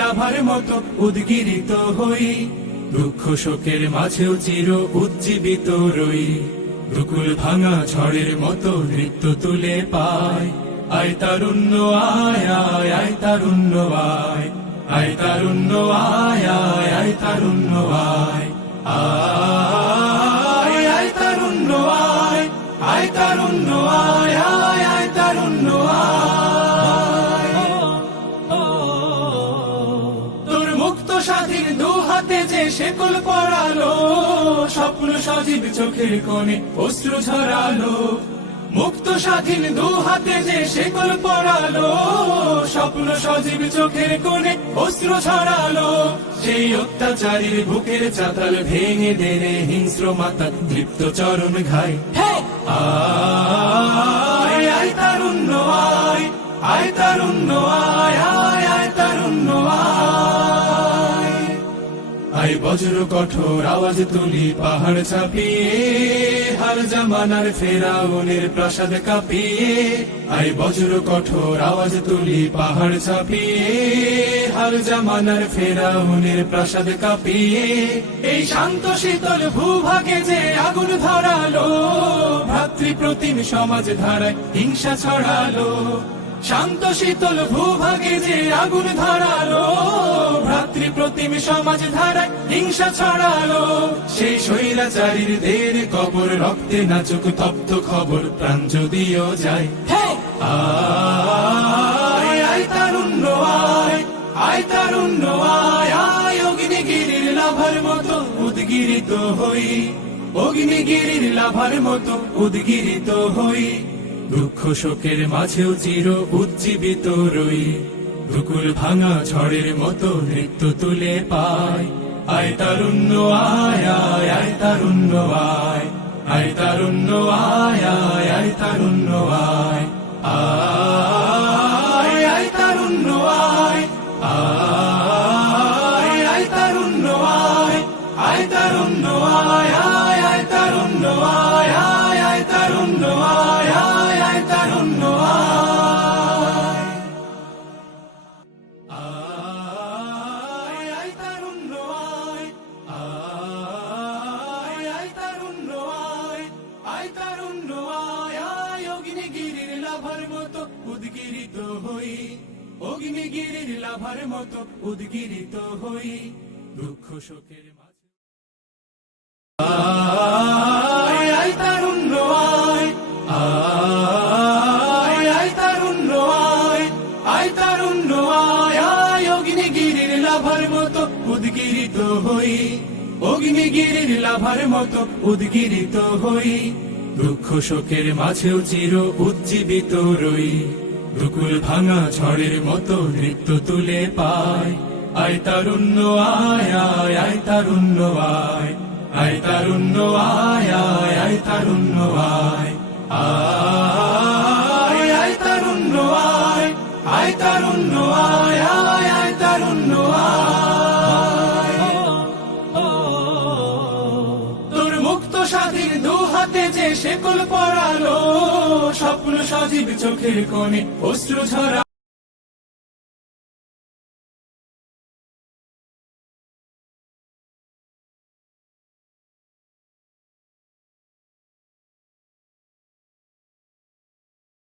লাভার মতো উদ্গিরিত হই, দুঃখ শোকের মাঝেও চির উজ্জীবিত রই। দুকুল ভাঙা ঝড়ের মতো নৃত্য তুলে পায়, আয় তারুণ্য আয় আয় আয় তারুণ্য আয়, আয় তারুণ্য আয় আয় আয় তারুণ্য আয়, আয় আয় তারুণ্য আয়, আয় তারুণ্য আয় আয় আয় তারুণ্য আয়। তোর মুক্ত স্বাধীন দু হাতে যে শেকল পরালো, স্বপ্ন সজীব চোখের কোণে অশ্রু ঝরালো। মুক্ত স্বাধীন দু হাতে যে শেকল পরালো, স্বপ্ন সজীব চোখের কোণে অশ্রু ঝরালো। সেই অত্যাচারীর বুকের চাতাল ভেঙে দেরে হিংস্র মাতা তৃপ্ত চরণ ঘাই। আয় আয় তারুণ্য আয়, আয় তারুণ্য আয় আয় আয় তারুণ্য আয়। আয় বজ্র কঠোর আওয়াজ তুলি পাহাড় চাপিয়ে, হার জামানার ফেরাউনের প্রাসাদ কাঁপিয়ে। আয় বজ্র কঠোর আওয়াজ তুলি পাহাড় চাপিয়ে, হার জামানার ফেরাউনের প্রাসাদ কাঁপিয়ে। এই শান্ত শীতল ভূভাগে যে আগুন ধরালো, ভ্রাতৃপ্রতিম সমাজ ধারায় হিংসা ছড়ালো। শান্ত শীতল ভূভাগে যে আগুন ধরালো, ভ্রাতৃপ্রতিম সমাজ ধারায় হিংসা ছড়ালো। সেই স্বৈরাচারীর দের কবর রক্তে নাচুক তপ্ত খবর, প্রাণ যদিও যায়। আয় আয় তারুণ্য আয়, আয় তারুণ্য আয় আয় অগ্নিগিরির লাভার মতো উদ্গিরিত হই, অগ্নিগিরির লাভার মতো উদ্গিরিত হই। দুঃখ শোকের মাঝেও চির উজ্জীবিত রই, দুকুল ভাঙা ঝড়ের মতো নৃত্য তুলে পায়। আয় তারুণ্য আয় আয় আয় তারুণ্য আয়, আয় তারুণ্য আয় আয় আয় তারুণ্য আয়, আয় আয় তারুণ্য আয়, আয় আয় তারুণ্য আয়, আয় তারুণ্য আয় আয় আয় তারুণ্য আয়, আয় আয় তারুণ্য আয় আয় আয় তারুণ্য আয়, আয় আয় তারুণ্য আয়, আয় আয় তারুণ্য আয়, আয় তারুণ্য আয় আয় অগ্নিগিরির লাভার মতো উদ্গিরিত হই, অগ্নিগিরির লাভার মতো উদ্গিরিত হই। দুঃখ শোকের মাঝে আয় আয় তারুণ্য আয়, আয় আয় তারুণ্য আয়, আয় তারুণ্য আয় আয় অগ্নিগিরির লাভার মতো উদ্গিরিত হই, অগ্নিগিরির লাভার মতো উদ্গিরিত হই। দুঃখ শোকের মাঝেও চির উজ্জীবিত রই, দুকুল ভাঙা ঝড়ের মতো নৃত্য তুলে পায়। আয় তারুণ্য আয় আয় আয় তারুণ্য আয়, আয় তারুণ্য আয় আয় আয় তারুণ্য আয়, আয় আয় তারুণ্য আয়, আয় তারুণ্য আয় আয় আয় তারুণ্য আয়। তোর মুক্ত স্বাধীন দু হাতে যে শেকল পরালো, স্বপ্ন সজীব চোখের কোণে অশ্রু ঝরা।